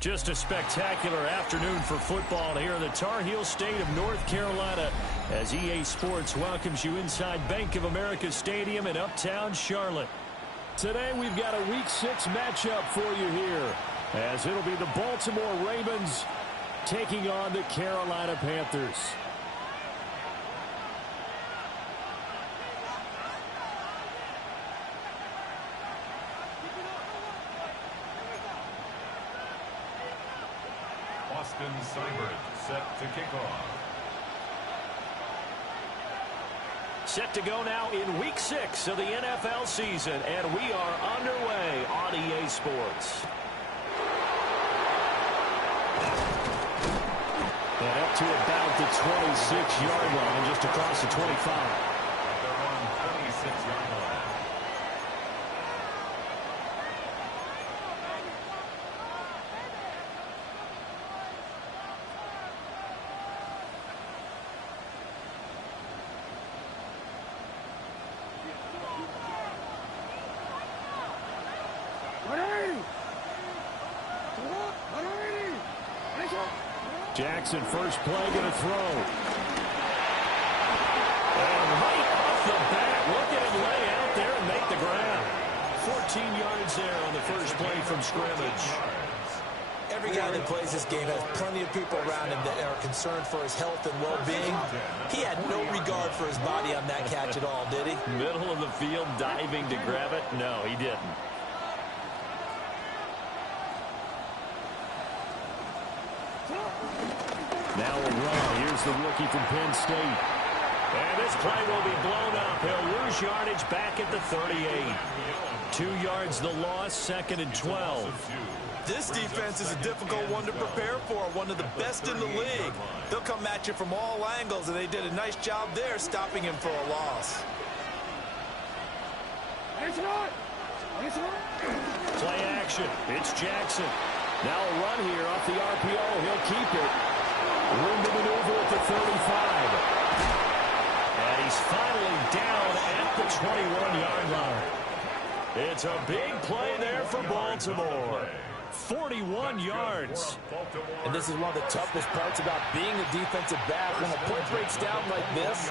Just a spectacular afternoon for football here in the Tar Heel state of North Carolina as EA Sports welcomes you inside Bank of America Stadium in uptown Charlotte. Today we've got a Week 6 matchup for you here as it'll be the Baltimore Ravens taking on the Carolina Panthers. Austin Seibert set to kick off. Set to go now in Week 6 of the NFL season, and we are underway on EA Sports. And up to about the 26-yard line, just across the 25. At their own 26-yard line. Jackson, first play, going to throw. And right off the bat, look at him lay out there and make the grab. 14 yards there on the first play from scrimmage. Every guy that plays this game has plenty of people around him that are concerned for his health and well-being. He had no regard for his body on that catch at all, did he? Middle of the field, diving to grab it? No, he didn't. Now a run. Here's the rookie from Penn State. And this play will be blown up. He'll lose yardage back at the 38. 2 yards the loss, 2nd and 12. This defense is a difficult one to prepare for, one of the best in the league. They'll come at you from all angles, and they did a nice job there stopping him for a loss. Play action. It's Jackson. Now a run here off the RPO. He'll keep it. Room to maneuver at the 35. And he's finally down at the 21-yard line. It's a big play there for Baltimore. 41 yards. And this is one of the toughest parts about being a defensive back. When a play breaks down like this,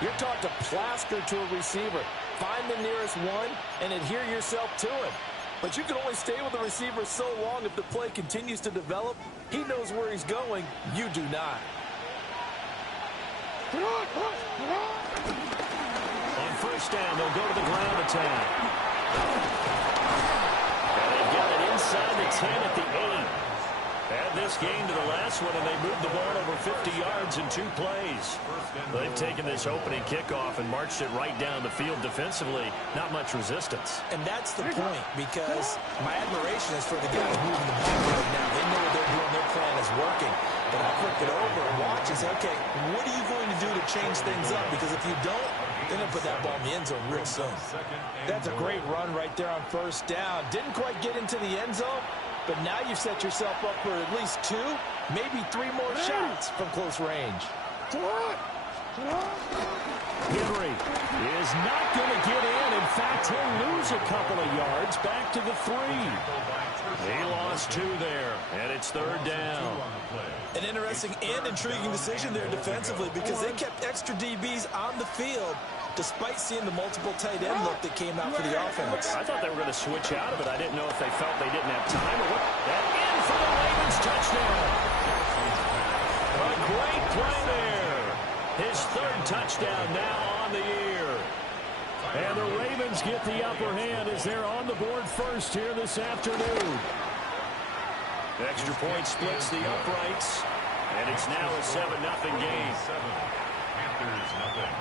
you're taught to plaster to a receiver. Find the nearest one and adhere yourself to him. But you can only stay with the receiver so long if the play continues to develop. He knows where he's going. You do not. On first down, they'll go to the ground attack. And they've got it inside the 10 at the 8. Add this game to the last one, and they moved the ball over 50 yards in 2 plays. They've taken this opening kickoff and marched it right down the field defensively. Not much resistance. And that's the point, because my admiration is for the guys moving the ball right now. They know what they're doing. Their plan is working. But I flip it over and watch and say, okay, what are you going to do to change things up? Because if you don't, they're going to put that ball in the end zone real soon. That's a great run right there on first down. Didn't quite get into the end zone, but now you've set yourself up for at least 2, maybe 3 more shots from close range. Henry is not going to get in. In fact, he'll lose a couple of yards back to the 3. He lost 2 there, and it's 3rd down. An interesting and intriguing decision there defensively, because they kept extra DBs on the field despite seeing the multiple tight end look that came out for the offense. I thought they were going to switch out of it. I didn't know if they felt they didn't have time or what. And in for the Ravens touchdown. A great play there. His 3rd touchdown now on the year. And the Ravens get the upper hand as they're on the board first here this afternoon. Extra point splits the uprights, and it's now a 7-0 game. Panthers nothing.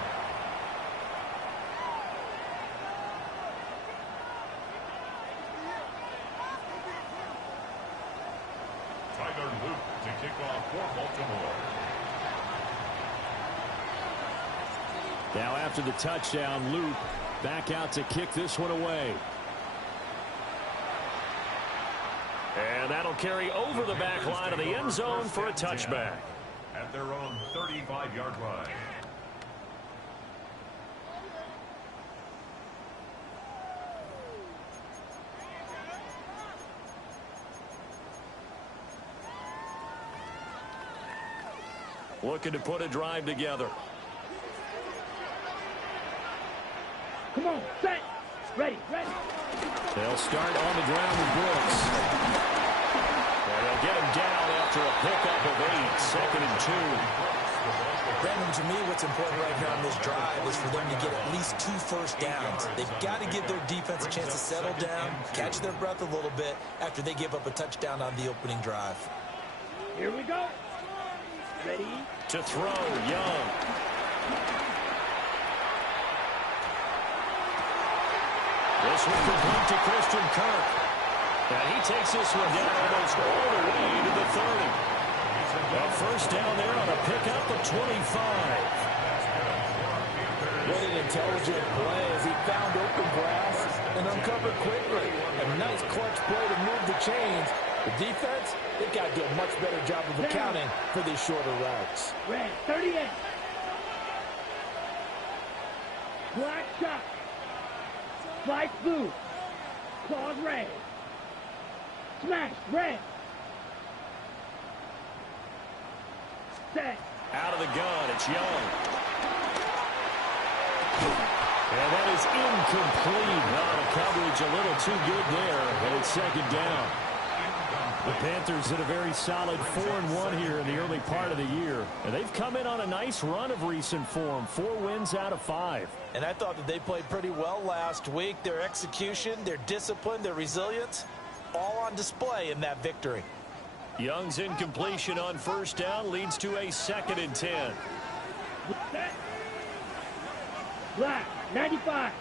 Tyler Luke to kick off for Baltimore. Now after the touchdown, Luke back out to kick this one away. And that'll carry over the back line of the end zone for a touchback. At their own 35-yard line. Looking to put a drive together. Come on, set, ready. They'll start on the ground with Brooks. And they'll get him down after a pickup of 8, 2nd and 2. Brandon, to me, what's important right here on this drive is for them to get at least 2 first downs. They've got to give their defense a chance to settle down, catch their breath a little bit after they give up a touchdown on the opening drive. Here we go. Ready? To throw, Young. This one complete to Christian Kirk. And he takes this one down almost all the way to the 30. A first down there on a pickup of 25. What an intelligent play as he found open grass and uncovered quickly. A nice clutch play to move the chains. The defense, they've got to do a much better job of accounting for these shorter routes. Red, 38. Black shot. Slice blue. Claws red. Smash red. Set. Out of the gun, it's Young. And that is incomplete. The coverage a little too good there, and it's 2nd down. The Panthers had a very solid 4-1 here in the early part of the year. And they've come in on a nice run of recent form. 4 wins out of 5. And I thought that they played pretty well last week. Their execution, their discipline, their resilience, all on display in that victory. Young's incompletion on first down leads to a 2nd and 10. Black, 95.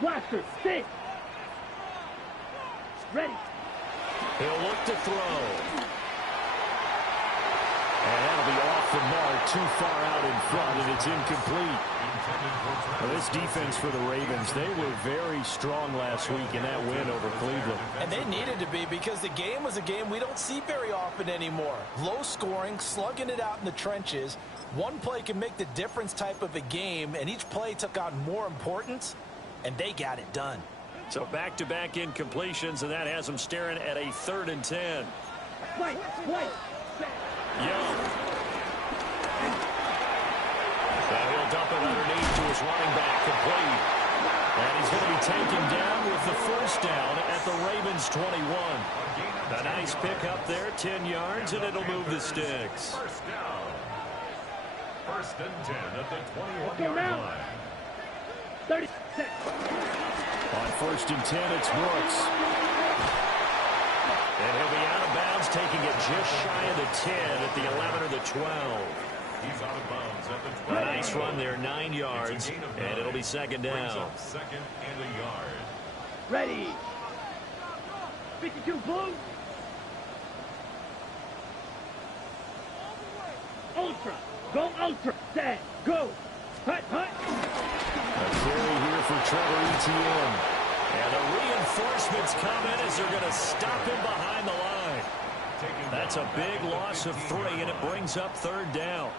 Blaster, 6. Ready. He'll look to throw. And that'll be off the mark, too far out in front, and it's incomplete. Well, this defense for the Ravens, they were very strong last week in that win over Cleveland. And they needed to be, because the game was a game we don't see very often anymore. Low scoring, slugging it out in the trenches. One play can make the difference type of a game, and each play took on more importance, and they got it done. So back-to-back incompletions, and that has them staring at a 3rd and 10. Wait. Young. He'll dump it underneath to his running back, complete. And he's going to be taken down with the first down at the Ravens 21. A nice pickup there, 10 yards, and it'll move the sticks. First down. 1st and 10 at the 21-yard line. 30. On 1st and 10, it's Brooks. And he'll be out of bounds, taking it just shy of the 10 at the 11 or the 12. He's out of bounds at the 12. A nice run there, 9 yards, and it'll be 2nd down. 2nd and a yard. Ready. 52 blue. Ultra. Go ultra. Set. Go. Hut. A carry here for Trevor Etienne. And the reinforcements come in as they're going to stop him behind the line. That's a big loss of 3, and it brings up 3rd down.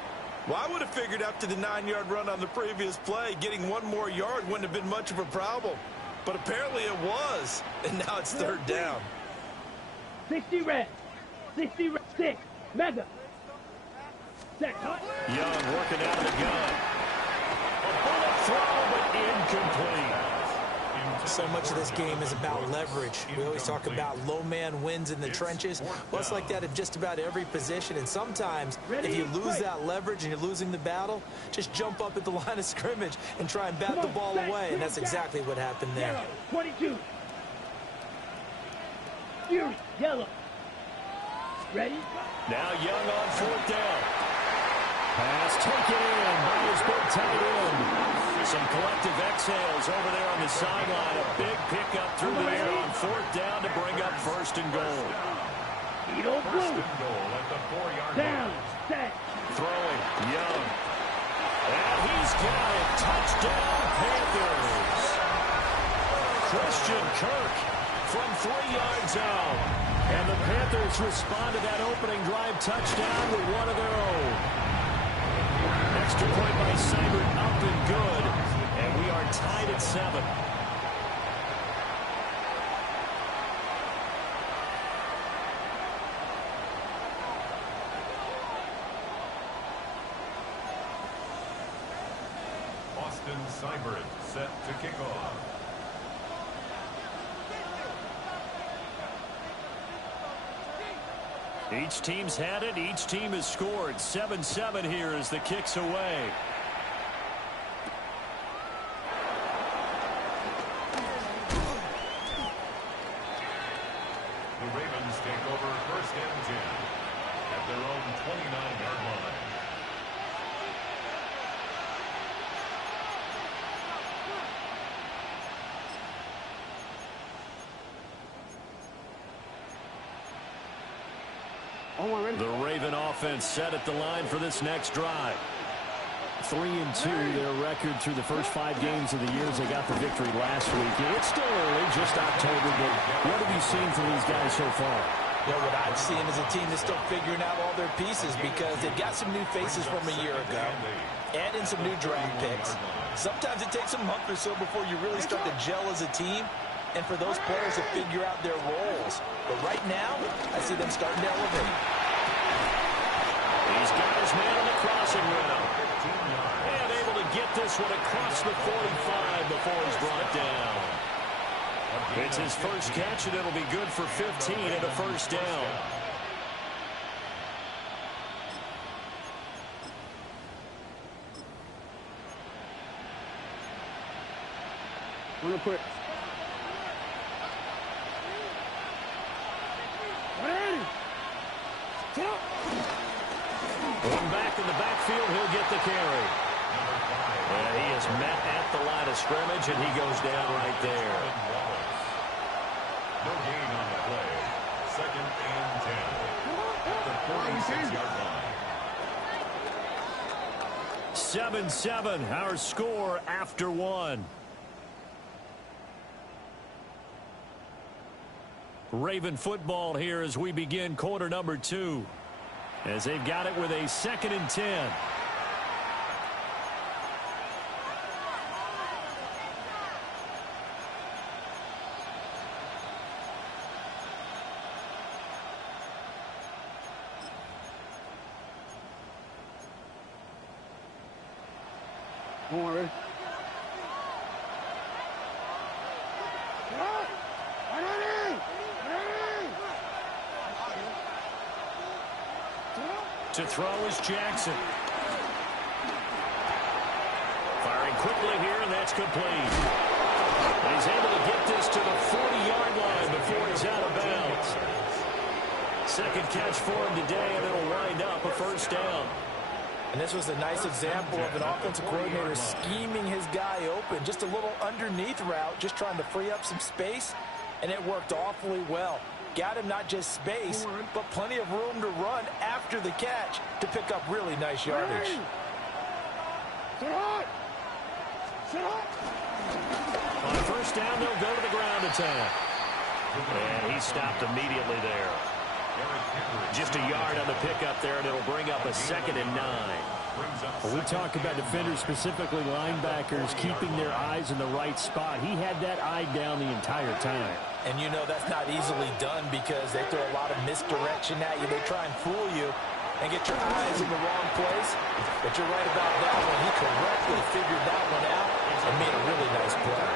Well, I would have figured after the 9-yard run on the previous play, getting 1 more yard wouldn't have been much of a problem. But apparently it was, and now it's 3rd down. 60 red. 60 red. 6. Mega. Set. Hut. Young working out of the gun. A bullet throw, but incomplete. So much of this game is about leverage. We always talk about low man wins in the trenches. Well, it's like that in just about every position. And sometimes, if you lose that leverage and you're losing the battle, just jump up at the line of scrimmage and try and bat the ball away. And that's exactly what happened there. 22. Fury. Yellow. Ready? Now Young on 4th down. Pass taken in by his big tight end. Some collective exhales over there on the sideline. A big pickup through the air on 4th down to bring up 1st and goal. Edo blue. At the 4-yard Down. Set. Throwing. Young. And he's got it. Touchdown, Panthers. Christian Kirk from 3 yards out. And the Panthers respond to that opening drive touchdown with one of their own. Extra point by Seibert up and good. And we are tied at 7. Austin Seibert set to kick off. Each team's had it. Each team has scored. 7-7 here as the kick's away. The Ravens take over 1st and 10 at their own 29-yard line. The Raven offense set at the line for this next drive. 3-2, their record through the first 5 games of the year as they got the victory last week. And it's still early, just October, but what have you seen from these guys so far? Well, what I've seen is a team that's still figuring out all their pieces because they've got some new faces from a year ago and in some new draft picks. Sometimes it takes a month or so before you really start to gel as a team and for those players to figure out their roles. But right now, I see them starting to elevate. He's got his man on the crossing route. And able to get this one across the 45 before he's brought down. It's his first catch, and it'll be good for 15 and a first down. Real quick. One back in the backfield, he'll get the carry. And he is met at the line of scrimmage, and he goes down right there. No gain on the play. 2nd and 10 at the 46-yard line. 7-7, our score after 1. Raven football here as we begin quarter number 2. As they've got it with a 2nd and 10. Come on, ready? To throw is Jackson. Firing quickly here, and that's complete. And he's able to get this to the 40-yard line before he's out of bounds. Second catch for him today, and it'll wind up a first down. And this was a nice example of an offensive coordinator scheming his guy open. Just a little underneath route, just trying to free up some space, and it worked awfully well. Got him not just space, but plenty of room to run after the catch to pick up really nice yardage. On first down, they'll go to the ground attack. And he stopped immediately there. Just a yard on the pickup there, and it'll bring up a 2nd and 9. Well, we talk about defenders, specifically linebackers, keeping their eyes in the right spot. He had that eye down the entire time. And you know that's not easily done because they throw a lot of misdirection at you. They try and fool you and get your eyes in the wrong place. But you're right about that one. He correctly figured that one out and made a really nice play.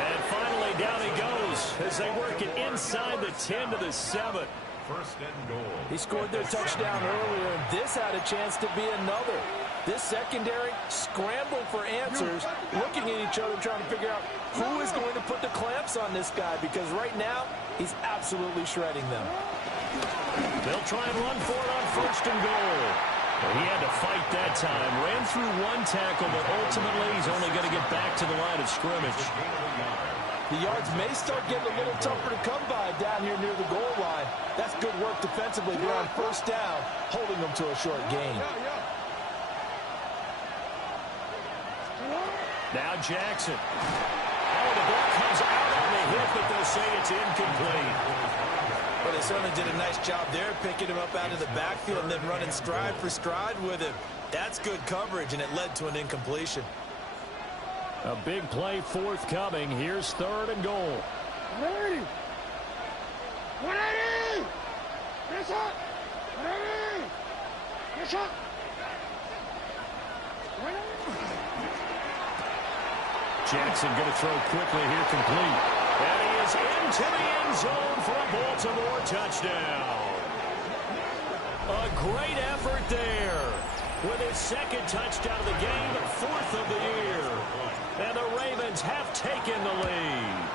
And finally, down he goes as they work it inside the 10 to the 7. 1st and goal. He scored their touchdown earlier, and this had a chance to be another. This secondary scrambled for answers, looking at each other, trying to figure out who is going to put the clamps on this guy, because right now, he's absolutely shredding them. They'll try and run for it on 1st and goal. He had to fight that time. Ran through one tackle, but ultimately he's only going to get back to the line of scrimmage. The yards may start getting a little tougher to come by down here near the goal line. That's good work defensively. They're on first down, holding them to a short gain. Now Jackson. Oh, the ball comes out on the hit, but they'll say it's incomplete. Well, they certainly did a nice job there, picking him up out of the backfield and then running stride for stride with him. That's good coverage, and it led to an incompletion. A big play forthcoming. Here's 3rd and goal. 180! 180! Yes, up! 180! Yes, up! 180! Jackson going to throw quickly here, complete. And he is into the end zone for a Baltimore touchdown. A great effort there. With his 2nd touchdown of the game, 4th of the year. And the Ravens have taken the lead.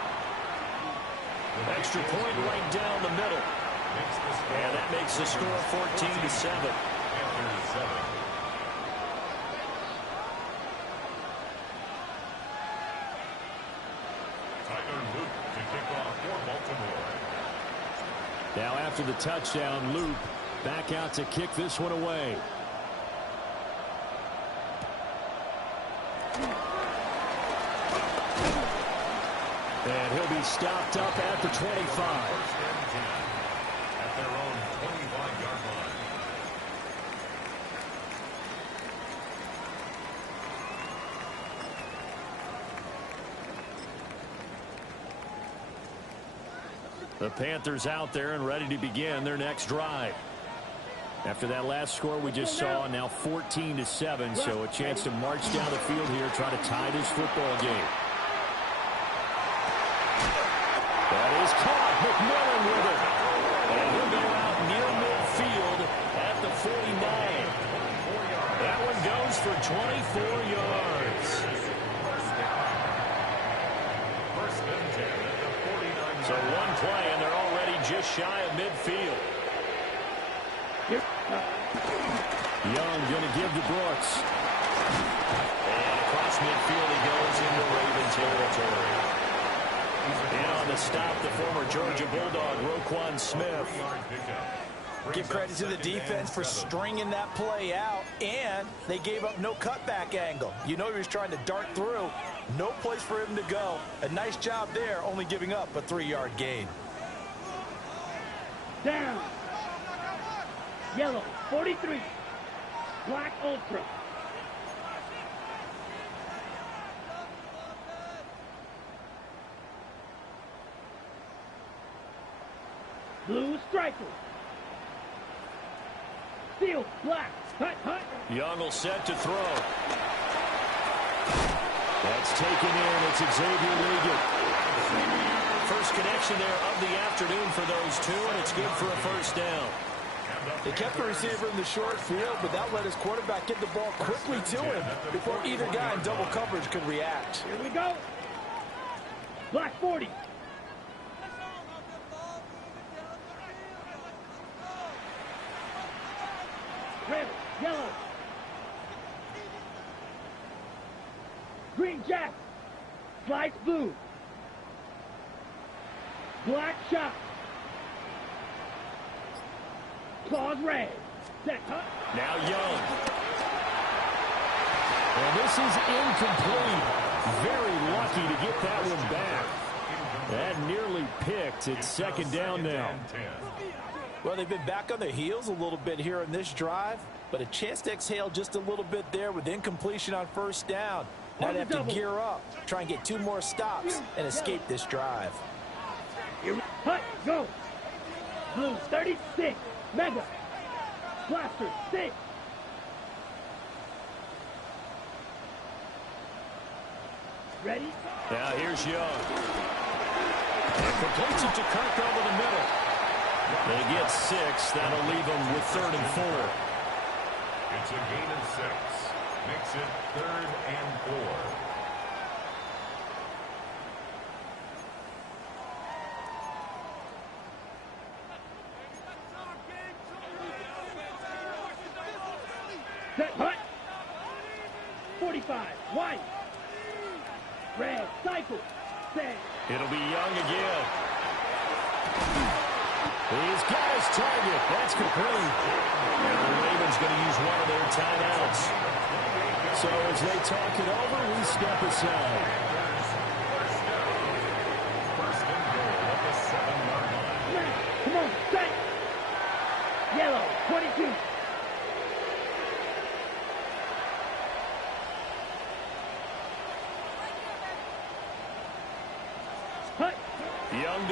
Extra point right down the middle. And that makes the score 14-7. Now after the touchdown, Luke back out to kick this one away. And he'll be stopped up at the 25. At their own 25-yard line. The Panthers out there and ready to begin their next drive. After that last score we just saw, now 14-7, so a chance to march down the field here, try to tie this football game. That is caught. McMillan with it. And he'll go out near midfield at the 49. That one goes for 24 yards. So one play, and they're already just shy of midfield. Young going to give to Brooks. And across midfield he goes into Raven territory. And on the stop, the former Georgia Bulldog, Roquan Smith. Give credit to the defense for stringing that play out, and they gave up no cutback angle. You know he was trying to dart through. No place for him to go. A nice job there, only giving up a 3-yard gain. Down. Yellow, 43. Black Ultra. Blue Striker. Steel, black. Hut, hut. Young will set to throw. That's taken in. It's Xavier Liggett. First connection there of the afternoon for those two, and it's good for a first down. They kept the receiver in the short field, but that let his quarterback get the ball quickly to him before either guy in double coverage could react. Here we go. Black 40. Red, yellow. Green Jack. Slice blue. Black shot. Claws red. Set, huh? Now Young. And this is incomplete. Very lucky to get that one back. That nearly picked. It's second down now. Well, they've been back on their heels a little bit here in this drive, but a chance to exhale just a little bit there with incompletion on first down. Now they have to gear up, try and get 2 more stops, and escape this drive. Here we go. Blue 36. Mega. Blaster 6. Ready? Now here's Young. And completes it to Kirk over the middle. They get 6. That'll leave them with 3rd and 4. It's a gain of 6. Makes it 3rd and 4. Set, hut. 45. White. Red. Cycle. Set. It'll be Young again. He's got his target. That's complete. And the Ravens going to use one of their timeouts. So as they talk it over, we step aside.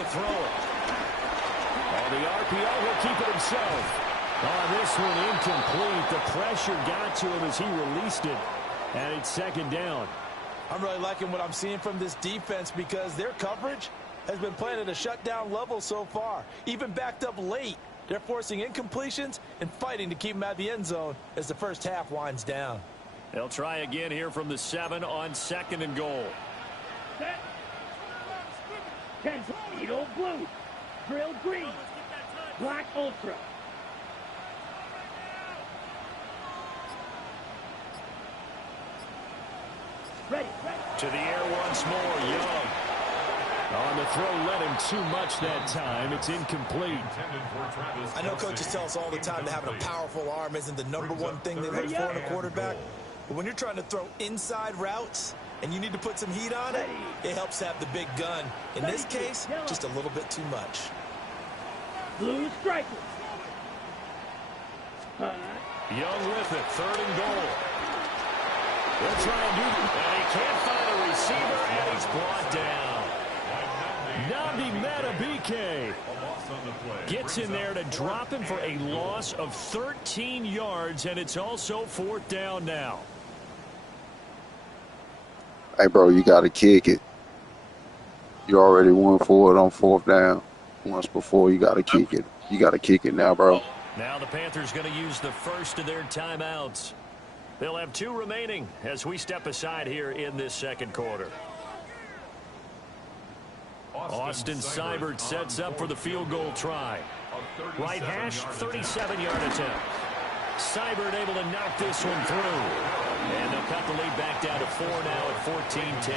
to throw it. On the RPO, he'll keep it himself. On this one, incomplete. The pressure got to him as he released it. And it's second down. I'm really liking what I'm seeing from this defense because their coverage has been playing at a shutdown level so far. Even backed up late, they're forcing incompletions and fighting to keep them out of the end zone as the first half winds down. They'll try again here from the 7 on 2nd and goal. Set. 10 Eagle blue. Drill green. Black ultra. Ready. To the air once more, Young. On the throw, let him too much that time. It's incomplete. I know coaches tell us all the time that having a powerful arm isn't the number one thing they look for in a quarterback. But when you're trying to throw inside routes and you need to put some heat on it, it helps to have the big gun. In this case, just a little bit too much. Blue striker. Young with it, 3rd and goal. They'll try and do it. And he can't find a receiver, and he's brought down. Nnamdi Madubuike gets in there to drop him for a loss of 13 yards, and it's also 4th down now. Hey, bro, you got to kick it. You already won for it on 4th down. Once before, you got to kick it. You got to kick it now, bro. Now the Panthers going to use the first of their timeouts. They'll have 2 remaining as we step aside here in this 2nd quarter. Austin Seibert sets up for the field goal try. Right hash, 37-yard attempt. Seibert able to knock this one through. And they'll cut the lead back down to 4 now at 14-10.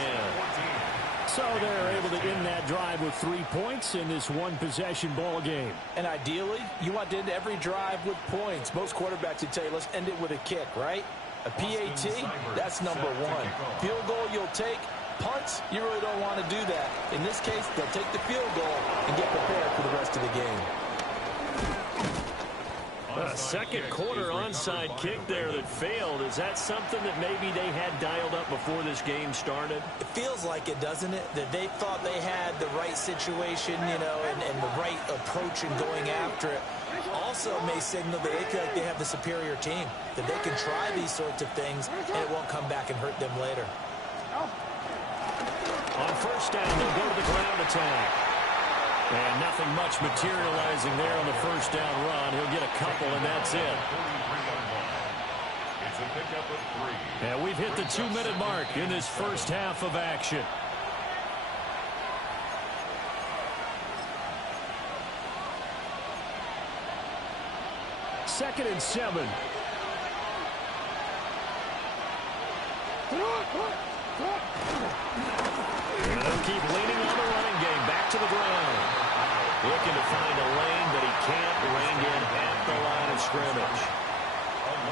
So they're able to end that drive with 3 points in this one-possession ball game. And ideally, you want to end every drive with points. Most quarterbacks would tell you, let's end it with a kick, right? A PAT, that's number 1. Field goal you'll take. Punts, you really don't want to do that. In this case, they'll take the field goal and get prepared for the rest of the game. A 2nd quarter onside kick there that failed. Is that something that maybe they had dialed up before this game started? It feels like it, doesn't it? That they thought they had the right situation, you know, and the right approach in going after it. Also may signal that they feel like they have the superior team, that they can try these sorts of things and it won't come back and hurt them later. On 1st down, they'll go to the ground attack. And nothing much materializing there on the 1st down run. He'll get a couple, and that's it. It's a pickup of 3. And we've hit the 2-minute mark in this first half of action. Second and 7. And they'll keep leaning on the running game. Back to the ground. Looking to find a lane that he can't, reined in at the line of scrimmage.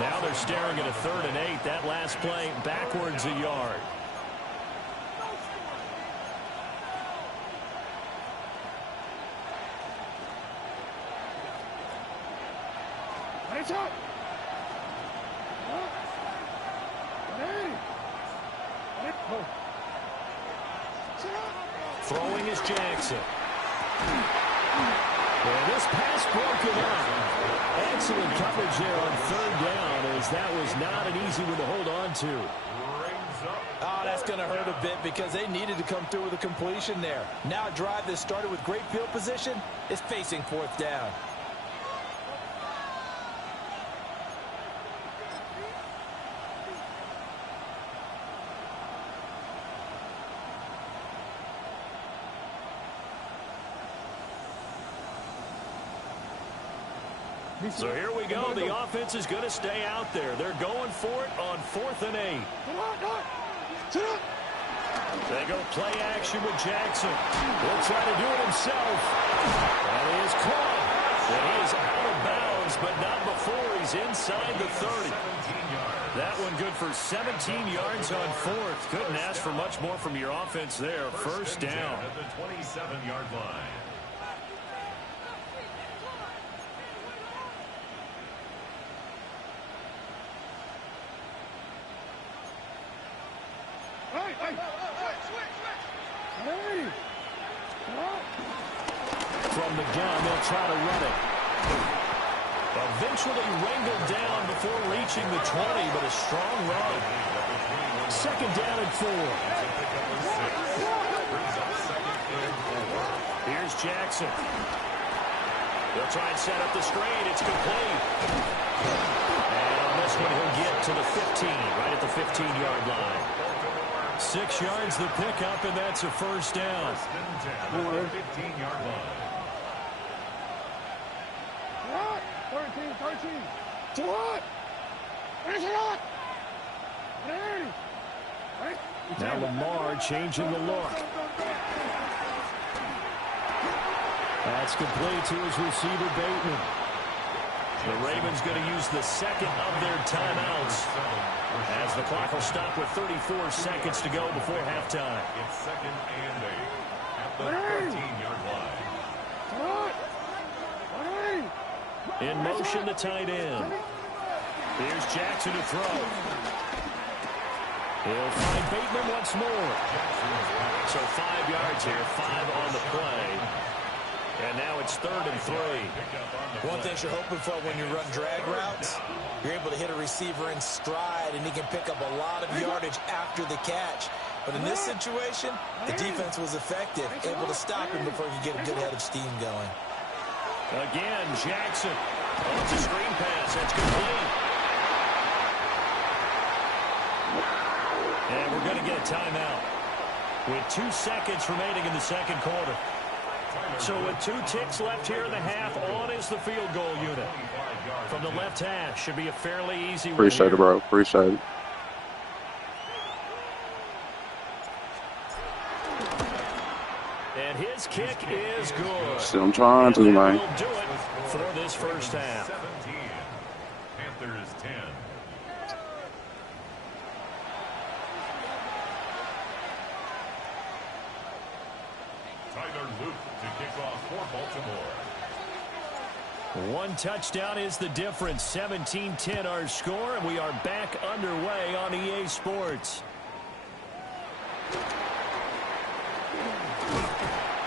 Now they're staring at a 3rd and 8. That last play backwards a yard. Throwing is Jackson. And this pass broken up. Excellent coverage there on 3rd down, as that was not an easy one to hold on to. Oh, that's going to hurt a bit because they needed to come through with a completion there. Now a drive that started with great field position is facing 4th down. So here we go. The offense is going to stay out there. They're going for it on 4th and 8. They go play action with Jackson. He'll try to do it himself. And he is caught. And he is out of bounds, but not before he's inside the 30. That one good for 17 yards on 4th. Couldn't ask for much more from your offense there. First down. At the 27-yard line. from the gun. They'll try to run it. Eventually wrangled down before reaching the 20, but a strong run. Second down and 4. Here's Jackson. They'll try and set up the screen. It's complete. And on this one, he'll get to the 15, right at the 15-yard line. 6 yards the pickup, and that's a first down. 15-yard line. 13. Now Lamar changing the look. That's complete to his receiver, Bateman. The Ravens going to use the second of their timeouts as the clock will stop with 34 seconds to go before halftime. It's second and 8 at the 13-yard line. In motion, the tight end. Here's Jackson to throw. He'll find Bateman once more. So 5 yards here, 5 on the play. And now it's 3rd and 3. One thing you're hoping for when you run drag routes, you're able to hit a receiver in stride, and he can pick up a lot of yardage after the catch. But in this situation, the defense was effective, able to stop him before he could get a good head of steam going. Again, Jackson. Oh, it's a screen pass. That's complete. And we're going to get a timeout with 2 seconds remaining in the second quarter. So with 2 ticks left here in the half, on is the field goal unit. From the left hash, should be a fairly easy one. Appreciate it, bro. Appreciate it. And his kick is good. See, I'm trying to, man. Will do it for this first half. 17. Panthers 10. Tyler Luke to kick off for Baltimore. 1 touchdown is the difference. 17-10 our score, and we are back underway on EA Sports.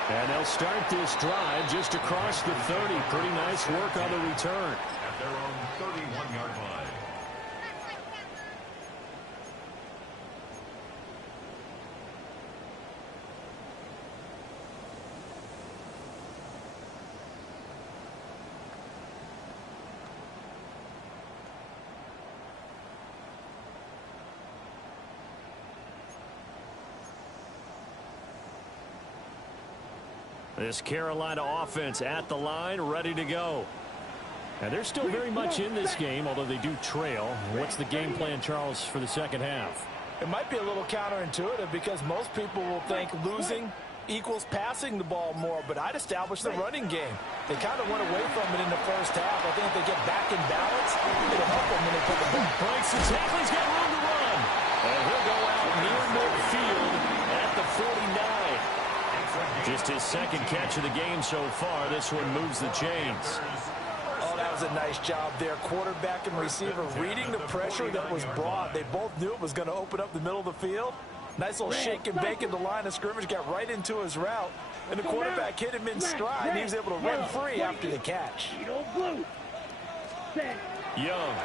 And they'll start this drive just across the 30. Pretty nice work on the return. At their own 31-yard line. This Carolina offense at the line, ready to go. And they're still very much in this game, although they do trail. What's the game plan, Charles, for the second half? It might be a little counterintuitive because most people will think losing equals passing the ball more, but I'd establish the running game. They kind of went away from it in the first half. I think if they get back in balance, it'll help them when they put the ball. Breaks the tackle. He's got room to run. And he'll go out near midfield at the 49. Just his second catch of the game so far. This one moves the chains. Oh, that was a nice job there. Quarterback and receiver reading the pressure that was brought. They both knew it was going to open up the middle of the field. Nice little shake and bake in the line of scrimmage. Got right into his route. And the quarterback hit him in stride. And he was able to run free after the catch. Young.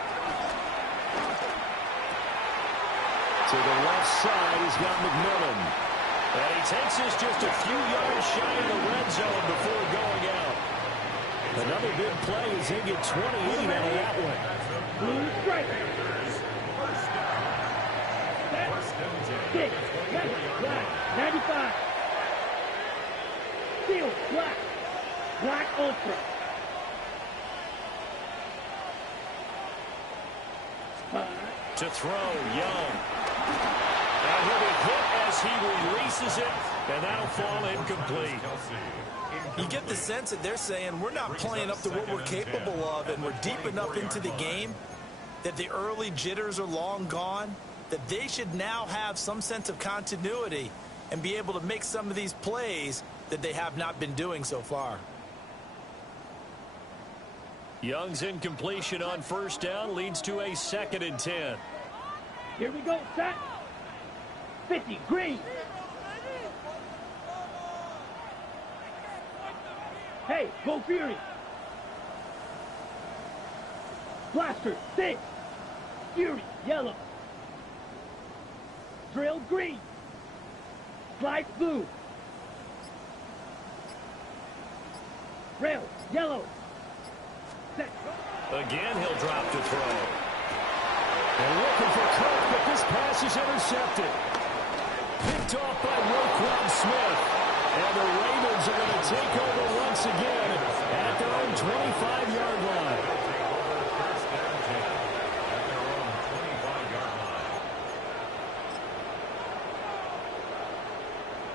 To the left side, he's got McMillan. And he takes this just a few yards shy of the red zone before going out. Another big play as he gets 28 out of that one. Blue strike. 6, black, 95. Steel, black. Black ultra. To throw, Young. And he'll be hit as he releases it, and that'll fall incomplete. You get the sense that they're saying we're not playing up to what we're capable of, and we're deep enough into the game that the early jitters are long gone, that they should now have some sense of continuity and be able to make some of these plays that they have not been doing so far. Young's incompletion on first down leads to a 2nd and 10. Here we go, set. 50, green. Hey, Hey, go Fury. Blaster, 6. Fury, yellow. Drill, green. Slide, blue. Rail, yellow. Set. Again, he'll drop to throw. And looking for Cook, but this pass is intercepted. Picked off by Roquan Smith. And the Ravens are going to take over once again at their own 25-yard line.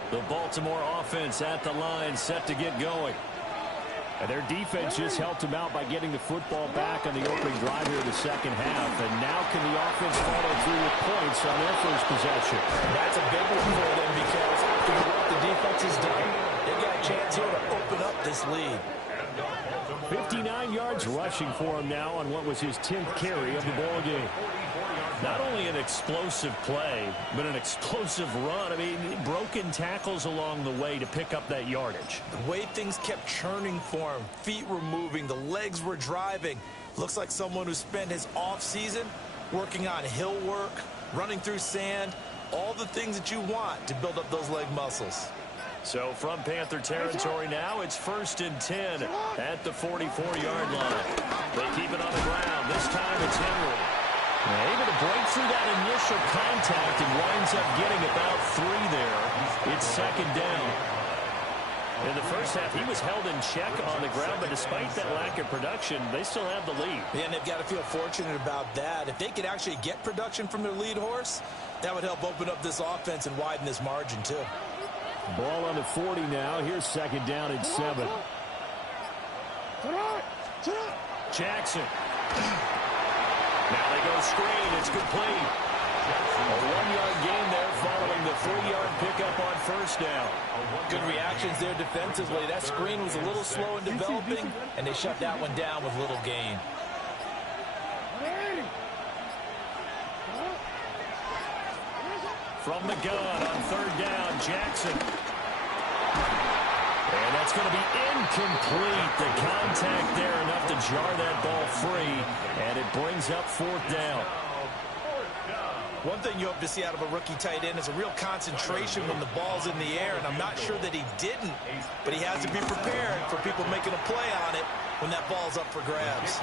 The Baltimore offense at the line, set to get going. And their defense just helped them out by getting the football back on the opening drive here in the second half. And now can the offense follow through with points on their first possession? That's a big one for them because after the work the defense has done, they've got a chance here to open up this lead. 59 yards rushing for him now on what was his 10th carry of the ball game. Not only an explosive play, but an explosive run. I mean, broken tackles along the way to pick up that yardage. The way things kept churning for him, feet were moving, the legs were driving. Looks like someone who spent his offseason working on hill work, running through sand, all the things that you want to build up those leg muscles. So from Panther territory now, it's 1st and 10 at the 44-yard line. They keep it on the ground. This time it's Henry. Able to break through that initial contact and winds up getting about 3 there. It's 2nd down. In the first half, he was held in check on the ground, but despite that lack of production, they still have the lead. And they've got to feel fortunate about that. If they could actually get production from their lead horse, that would help open up this offense and widen this margin too. Ball on the 40 now. Here's 2nd down and 7. Jackson. Now they go screen. It's complete. A 1-yard gain there following the 3-yard pickup on 1st down. Good reactions there defensively. That screen was a little slow in developing, and they shut that one down with little gain. From the gun on 3rd down, Jackson. And that's going to be incomplete. The contact there enough to jar that ball free, and it brings up 4th down. One thing you hope to see out of a rookie tight end is a real concentration when the ball's in the air, and I'm not sure that he didn't, but he has to be prepared for people making a play on it when that ball's up for grabs.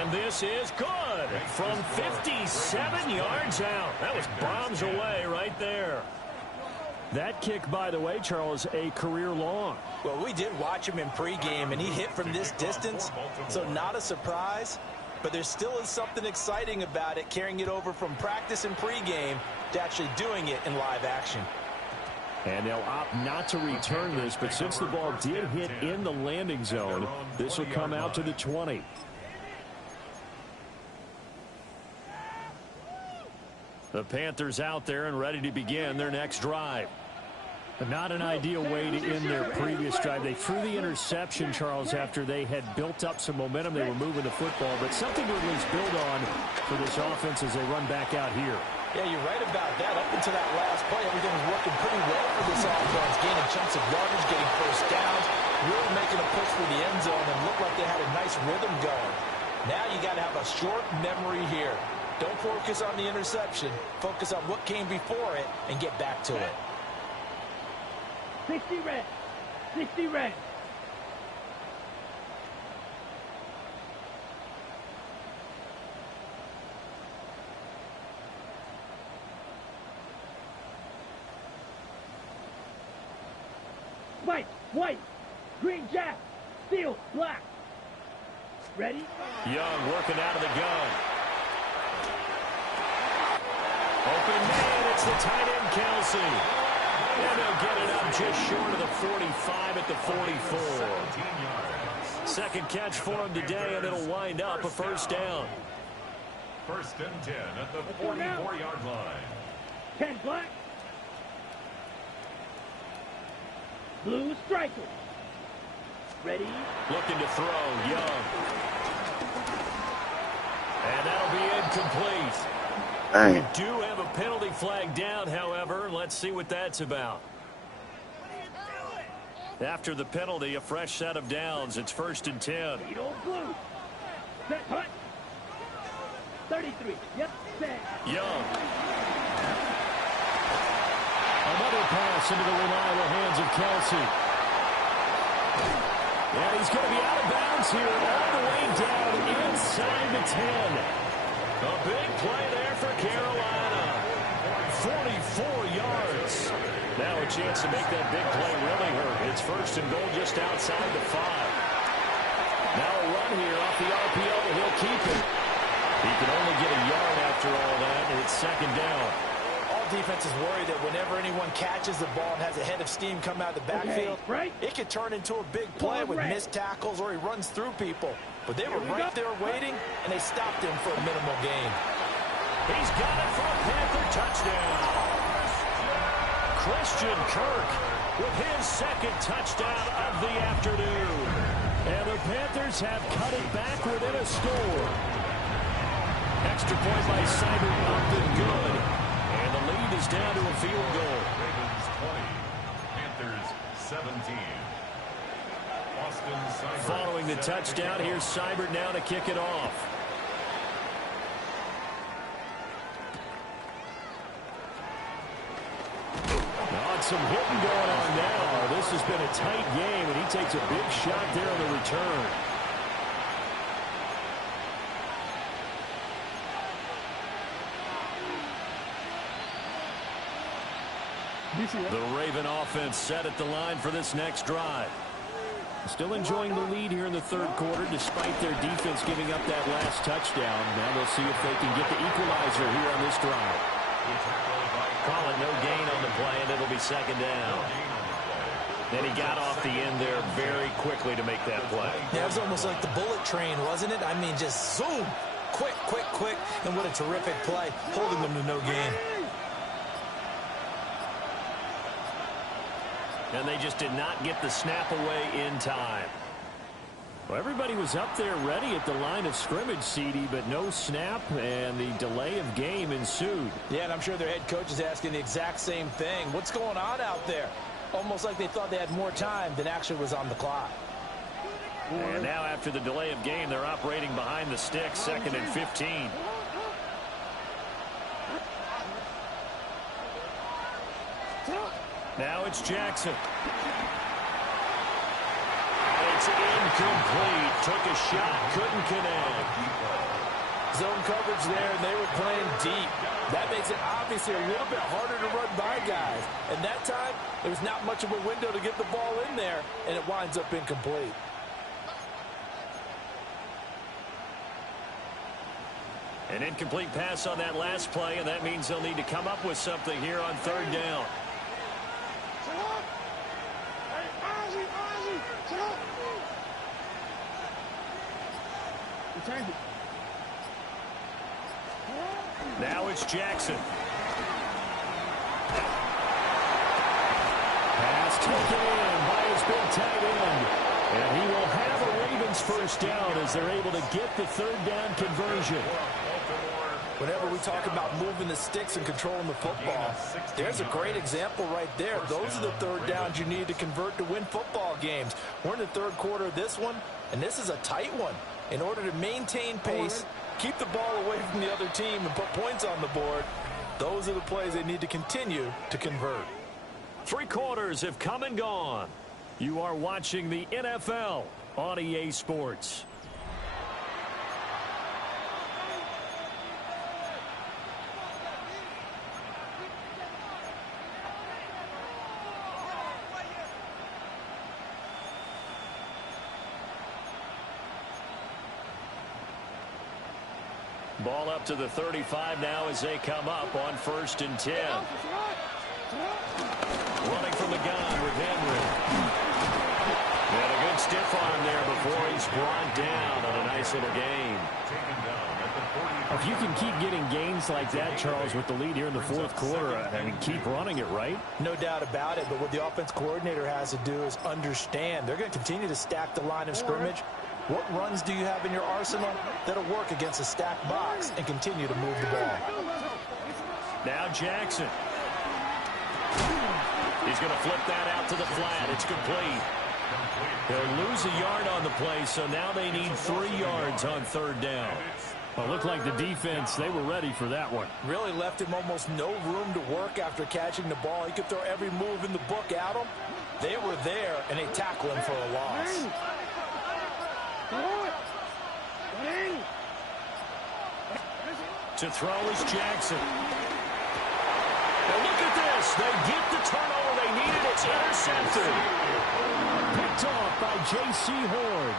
And this is good from 57 yards out. That was bombs away right there. That kick, by the way, Charles, a career long. Well, we did watch him in pregame, and he hit from this distance, so not a surprise. But there still is something exciting about it, carrying it over from practice and pregame to actually doing it in live action. And they'll opt not to return this, but since the ball did hit in the landing zone, this will come out to the 20. The Panthers out there and ready to begin their next drive. Not an ideal way to end their previous drive. They threw the interception, Charles, after they had built up some momentum. They were moving the football, but something to at least build on for this offense as they run back out here. Yeah, you're right about that. Up until that last play, everything was working pretty well for this offense, gaining chunks of yardage, getting first downs, really making a push for the end zone, and looked like they had a nice rhythm going. Now you got to have a short memory here. Don't focus on the interception. Focus on what came before it and get back to it. 60 red. 60 red. White. Green jack. Steel. Black. Ready? Young working out of the gun. Open man. It's the tight end, Kelsey. And they'll get it up just short of the 45 at the 44. Second catch for him today, and it'll wind up a first down. 1st and 10 at the 44-yard line. 10 black. Blue striker. Ready? Looking to throw, Young. And that'll be incomplete. Dang. We do have a penalty flag down, however. Let's see what that's about. After the penalty, a fresh set of downs. It's 1st and 10. Blue. Set, hut. 33. Yep, set. Young. Another pass into the reliable hands of Kelsey. And he's going to be out of bounds here, all the way down inside the 10. A big play there for Carolina. 44 yards. Now a chance to make that big play really hurt. It's 1st and goal just outside the 5. Now a run here off the RPO. He'll keep it. He can only get a yard after all that, and it's 2nd down. All defenses worry that whenever anyone catches the ball and has a head of steam come out of the backfield, it could turn into a big play with missed tackles or he runs through people. But they were right there waiting, and they stopped him for a minimal gain. He's got it for a Panther touchdown. Christian Kirk with his 2nd touchdown of the afternoon. And the Panthers have cut it back within a score. Extra point by Seibert up and good. And the lead is down to a field goal. Ravens 20, Panthers 17. Austin Seibert. Following the touchdown, here's Seibert now to kick it off. Some hitting going on now. This has been a tight game, and he takes a big shot there on the return. The Raven offense set at the line for this next drive. Still enjoying the lead here in the 3rd quarter, despite their defense giving up that last touchdown. Now we'll see if they can get the equalizer here on this drive. Call it no gain on the play, and it'll be 2nd down. Then he got off the end there very quickly to make that play. Yeah, it was almost like the bullet train, wasn't it? I mean, just zoom. Quick, quick, quick. And what a terrific play, holding them to no gain. And they just did not get the snap away in time. Well, everybody was up there ready at the line of scrimmage, CD, but no snap, and the delay of game ensued. Yeah, and I'm sure their head coach is asking the exact same thing. What's going on out there? Almost like they thought they had more time than actually was on the clock. And now after the delay of game, they're operating behind the sticks, 2nd and 15. Now it's Jackson. It's incomplete. Took a shot, couldn't connect. Zone coverage there, and they were playing deep. That makes it obviously a little bit harder to run by guys. And that time, there was not much of a window to get the ball in there, and it winds up incomplete. An incomplete pass on that last play, and that means they'll need to come up with something here on 3rd down. Now it's Jackson. Pass taken in by his big tight end. And he will have a Ravens 1st down as they're able to get the 3rd down conversion. Whenever we talk about moving the sticks and controlling the football, there's a great example right there. Those are the 3rd downs you need to convert to win football games. We're in the 3rd quarter of this one, and this is a tight one. In order to maintain pace, keep the ball away from the other team, and put points on the board, those are the plays they need to continue to convert. 3 quarters have come and gone. You are watching the NFL on EA Sports. Ball up to the 35 now as they come up on 1st and 10. Running from the gun with Henry. And a good stiff arm there before he's brought down on a nice little gain. If you can keep getting gains like that, Charles, with the lead here in the 4th quarter, I mean, keep running it, right? No doubt about it, but what the offense coordinator has to do is understand. They're going to continue to stack the line of scrimmage. What runs do you have in your arsenal that'll work against a stacked box and continue to move the ball? Now Jackson. He's going to flip that out to the flat. It's complete. They'll lose a yard on the play, so now they need 3 yards on third down. Well, it looked like the defense, they were ready for that one. Really left him almost no room to work after catching the ball. He could throw every move in the book at him. They were there, and they tackled him for a loss. To throw is Jackson. And look at this. They get the turnover they needed. It's intercepted. Picked off by J.C. Horn.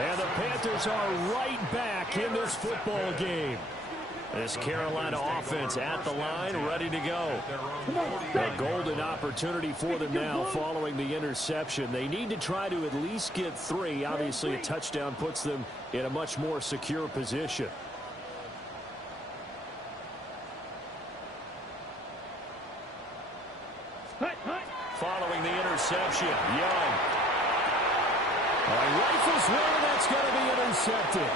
And the Panthers are right back in this football game. This Carolina offense at the line, ready to go. A golden opportunity for them now following the interception. They need to try to at least get 3. Obviously, a touchdown puts them in a much more secure position. Following the interception, Young. Rifles one, that's going to be intercepted.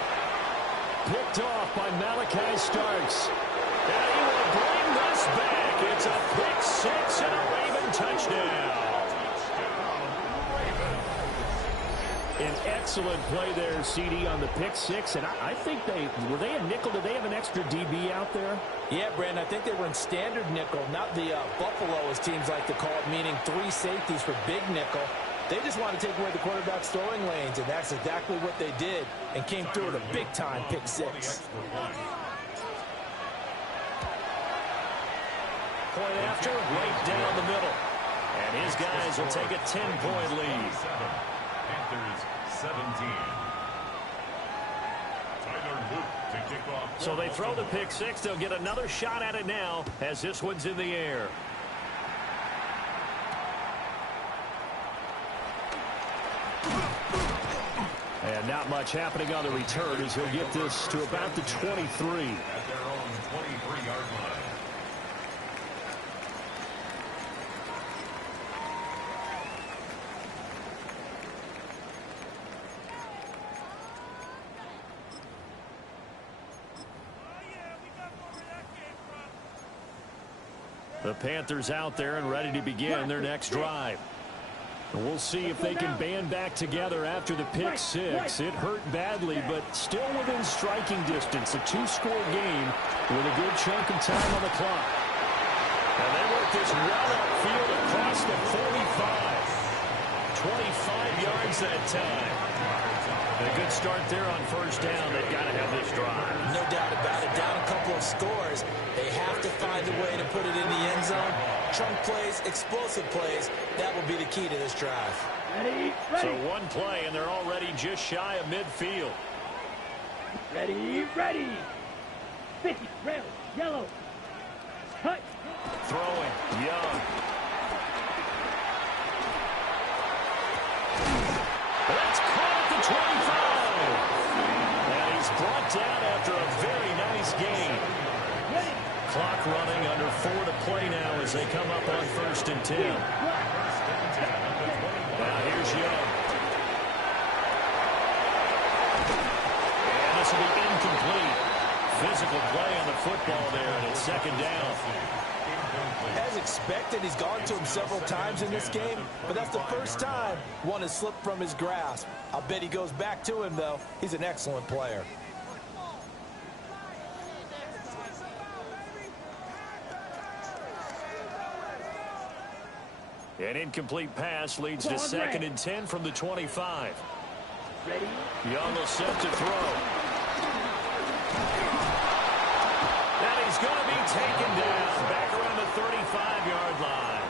Picked off by Malachi Starks. And he will bring this back. It's a pick 6 and a Raven touchdown. An excellent play there, CD, on the pick 6. And I think were they a nickel? Did they have an extra DB out there? Yeah, Brandon, I think they were in standard nickel, not the Buffalo, as teams like to call it, meaning 3 safeties for big nickel. They just want to take away the quarterback's throwing lanes, and that's exactly what they did, and came through with a big-time pick 6. Point after, right down the middle. And his guys will take a 10-point lead. Panthers 17. Tyler Luke to kick off. So they throw the pick 6. They'll get another shot at it now as this one's in the air. And not much happening on the return as he'll get this to about the 23. At their own 23-yard line. The Panthers out there and ready to begin their next drive. And we'll see if they can band back together after the pick 6. It hurt badly, but still within striking distance. A 2-score game with a good chunk of time on the clock. And they work this well upfield across the 45. 25 yards that time. A good start there on first down. They've got to have this drive. No doubt about it. Down a couple of scores. They have to find a way to put it in the end zone. Chunk plays, explosive plays. That will be the key to this drive. Ready, ready. So one play, and they're already just shy of midfield. Ready, ready. 50, red, yellow. Cut. Throwing, Young. That's caught at the 25. And he's brought down after a very nice gain. Ready. Clock running, under 4 to play now as they come up on 1st and 10. Now here's Young. And this will be incomplete. Physical play on the football there, and it's 2nd down. As expected, he's gone to him several times in this game, but that's the first time one has slipped from his grasp. I'll bet he goes back to him, though. He's an excellent player. An incomplete pass leads to 2nd and 10 from the 25. Ready. Young will set to throw. And he's going to be taken down back around the 35-yard line.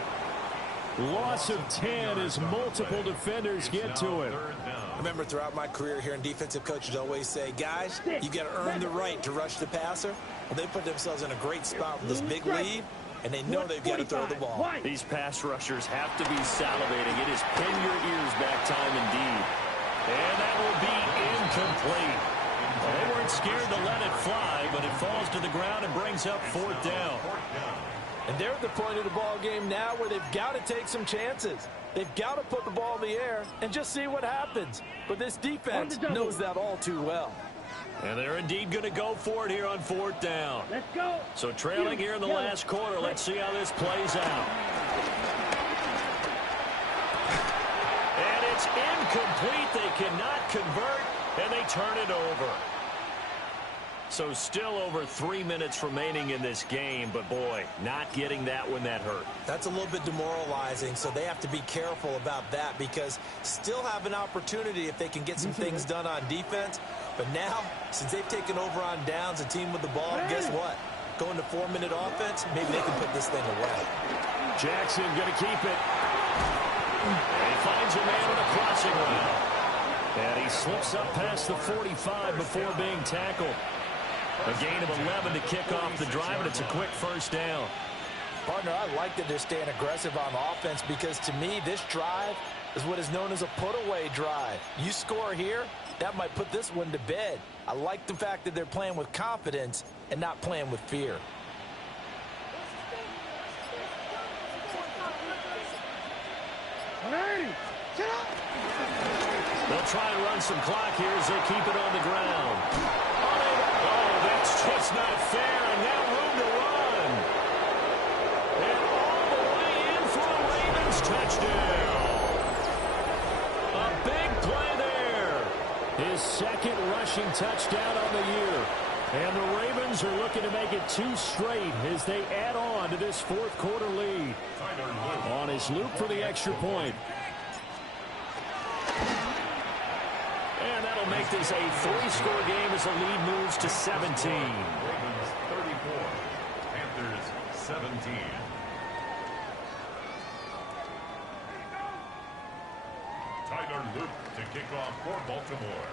Loss of 10 as multiple defenders get to him. I remember throughout my career here in defensive coaches always say, guys, you got to earn the right to rush the passer. Well, they put themselves in a great spot with this big lead, and they know they've got to throw the ball. These pass rushers have to be salivating. It is pin your ears back time indeed. And that will be incomplete. Well, they weren't scared to let it fly, but it falls to the ground and brings up 4th down. And they're at the point of the ball game now where they've got to take some chances. They've got to put the ball in the air and just see what happens. But this defense knows that all too well. And they're indeed going to go for it here on 4th down. Let's go. So trailing here in the last quarter, let's see how this plays out. It's incomplete. They cannot convert, and they turn it over. So still over 3 minutes remaining in this game, but boy, not getting that one that hurt. That's a little bit demoralizing, so they have to be careful about that because still have an opportunity if they can get some things done on defense. But now, since they've taken over on downs, a team with the ball, guess what? Going to 4-minute offense, maybe they can put this thing away. Jackson going to keep it. And he finds a man on a crossing route. And he slips up past the 45 before being tackled. A gain of 11 to kick off the drive, and it's a quick first down. Partner, I like that they're staying aggressive on offense because to me, this drive is what is known as a put-away drive. You score here, that might put this one to bed. I like the fact that they're playing with confidence and not playing with fear. They'll try and run some clock here as they keep it on the ground. That's just not fair, and now room to run. And all the way in for a Ravens touchdown. A big play there. His second rushing touchdown on the year. And the Ravens are looking to make it 2 straight as they add on to this fourth quarter lead. On his loop for the extra point. And that'll make this a 3-score game as the lead moves to 17. Ravens 34, Panthers 17. Tyler Loop to kick off for Baltimore.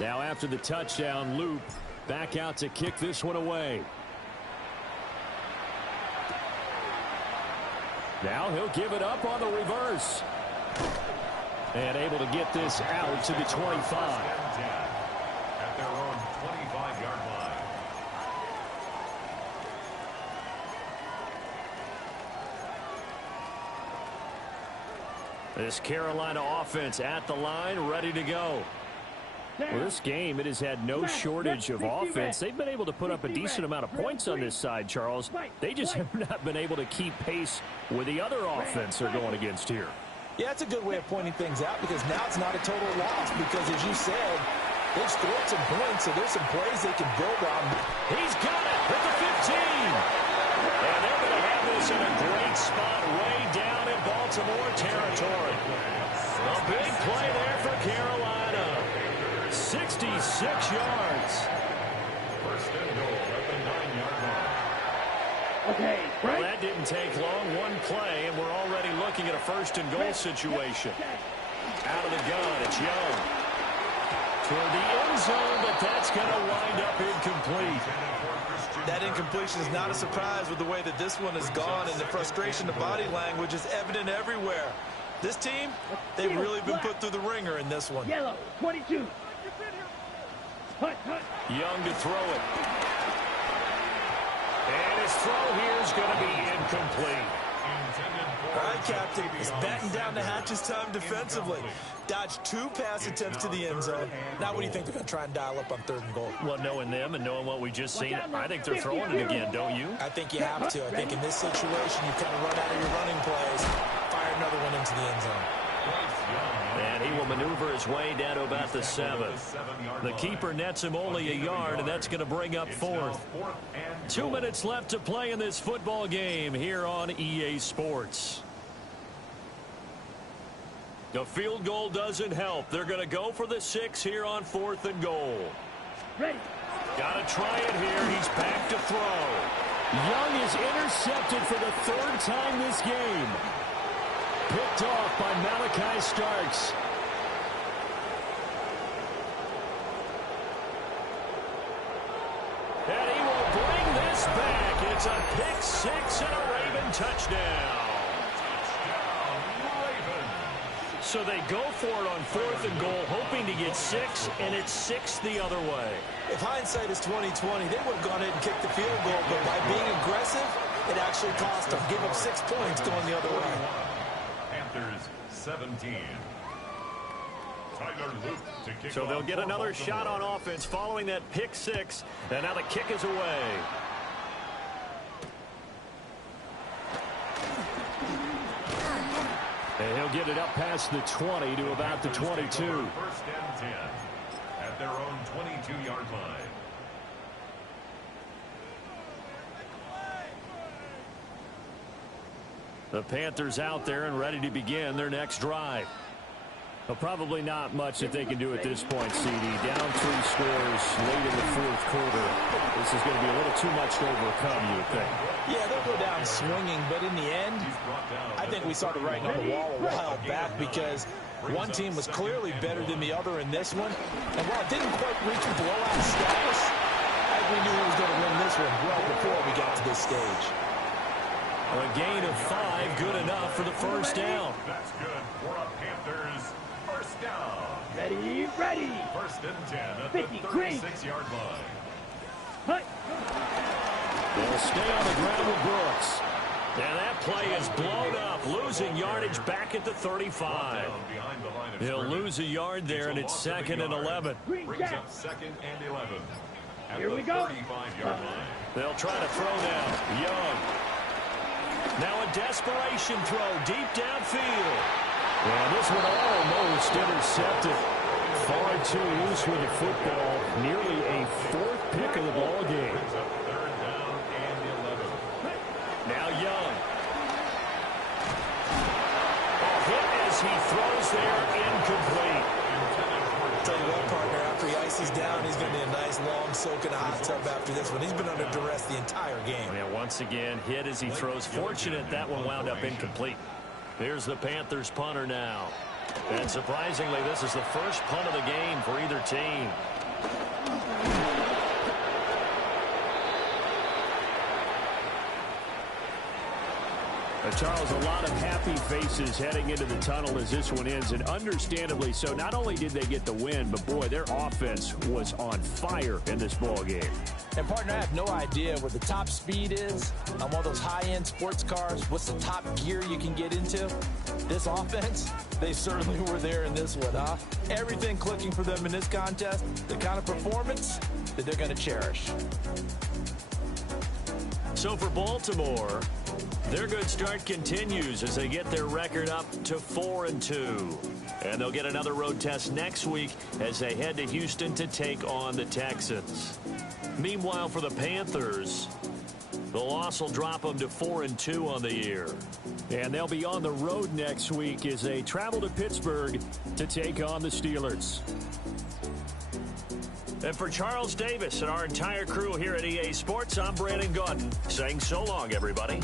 Now after the touchdown, Loop back out to kick this one away. Now he'll give it up on the reverse. And able to get this out to the 25. At their own 25-yard line. This Carolina offense at the line, ready to go. Well, this game, it has had no shortage of offense. They've been able to put up a decent amount of points on this side, Charles. They just have not been able to keep pace with the other offense they're going against here. Yeah, it's a good way of pointing things out because now it's not a total loss because, as you said, they've scored some points, so there's some plays they can build on. He's got it at the 15. And they're going to have this in a great spot way down in Baltimore territory. A big play there for Carolina. 66 yards. First and goal at the 9-yard line. Okay, Well, that didn't take long. One play, and we're already looking at a first-and-goal situation. Out of the gun, it's Young. Toward the end zone, but that's going to wind up incomplete. That incompletion is not a surprise with the way that this one has gone, and the frustration, the body language is evident everywhere. This team, they've really been put through the ringer in this one. Yellow, 22. Hut. Young to throw it. And his throw here is going to be incomplete. All right, Captain, it's batten down the hatches time defensively. Dodged 2 pass attempts to the end zone. Now what do you think they're going to try and dial up on 3rd and goal? Well, knowing them and knowing what we just seen, I think they're throwing it again, don't you? I think you have to. I think in this situation, you kind of run out of your running plays, fire another one into the end zone. And he will maneuver his way down to about the 7. The keeper nets him only a yard, and that's going to bring up 4th. 2 minutes left to play in this football game here on EA Sports. The field goal doesn't help. They're going to go for the 6 here on 4th and goal. Ready. Got to try it here. He's back to throw. Young is intercepted for the 3rd time this game. Picked off by Malachi Starks. And he will bring this back. It's a pick 6 and a Raven touchdown. So they go for it on 4th and goal, hoping to get 6, and it's 6 the other way. If hindsight is 20/20, they would have gone in and kicked the field goal, but by being aggressive, it actually cost them. Give up 6 points going the other way. Panthers 17. Tyler Luke to kick So they'll off get for another Baltimore. shot on offense following that pick 6, and now the kick is away. And he'll get it up past the 20 to about the 22. First and 10 at their own 22-yard line. The Panthers out there and ready to begin their next drive. Well, probably not much that they can do at this point, CD. Down 3 scores late in the fourth quarter. This is going to be a little too much to overcome, you would think. Yeah, they'll go down swinging, but in the end, I think we saw the writing on the wall a while back because one team was clearly better than the other in this one. And while it didn't quite reach blowout status, I think we knew who was going to win this one well before we got to this stage. A gain of 5, good enough for the first down. That's good for a Panthers first down. Ready, ready. First and 10 at the 36-yard line. Hut. They'll stay on the ground with Brooks. And that play is blown up, losing yardage back at the 35. He'll lose a yard there, and it's 2nd and 11. Green Brings Jack. up 2nd and 11 at Here the we go. 35-yard line. They'll try to throw now. Young. Now a desperation throw deep downfield. And this one almost intercepted. Far too loose with the football. Nearly a 4th pick of the ball game. Brings up 3rd down and 11. Now Young. A hit as he throws there, incomplete. Tell you what, partner, after he ices down, he's going to be a nice, long soak in a hot tub after this one. He's been under duress the entire game. Yeah, once again, hit as he throws. Fortunate that one wound up incomplete. Here's the Panthers punter now. And surprisingly, this is the first punt of the game for either team. Charles, a lot of happy faces heading into the tunnel as this one ends, and understandably so. Not only did they get the win, but boy, their offense was on fire in this ball game. And partner, I have no idea what the top speed is on one of those high-end sports cars. What's the top gear you can get into? This offense, they certainly were there in this one, huh? Everything clicking for them in this contest, the kind of performance that they're going to cherish. So for Baltimore, their good start continues as they get their record up to 4-2. And they'll get another road test next week as they head to Houston to take on the Texans. Meanwhile, for the Panthers, the loss will drop them to 4-2 on the year. And they'll be on the road next week as they travel to Pittsburgh to take on the Steelers. And for Charles Davis and our entire crew here at EA Sports, I'm Brandon Gaudin saying so long, everybody.